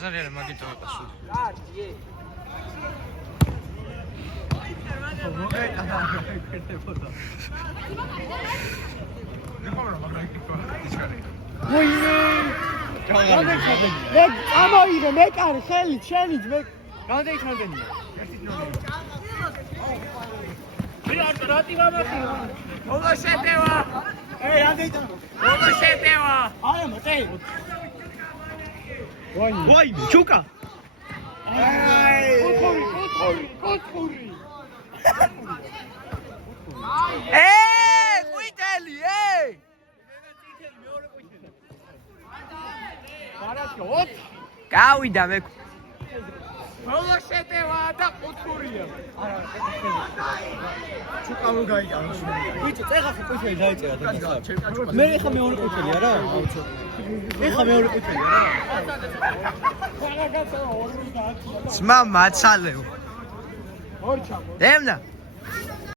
ზარიანე მაგიტო იყასო. მე ამოიღე მე კარი ხელით შენით მე გადაიქარდენია რატი გამახი ოლო შეტევა ანდეიტანო ოლო შეტევა არა მოტე ვაი ჩუკა კოთური ყვითელი გავიდა მე ოლო შეტევა და ყუთურია არა ჩუკა რო გაიტანო ვიჭი წეხახი ყვითელი დაიწერა და მე ხა მეორე ყვითელია რა ეხა მეორე ყვითელია ძმა მაცალეო ორ ჩამო დემნა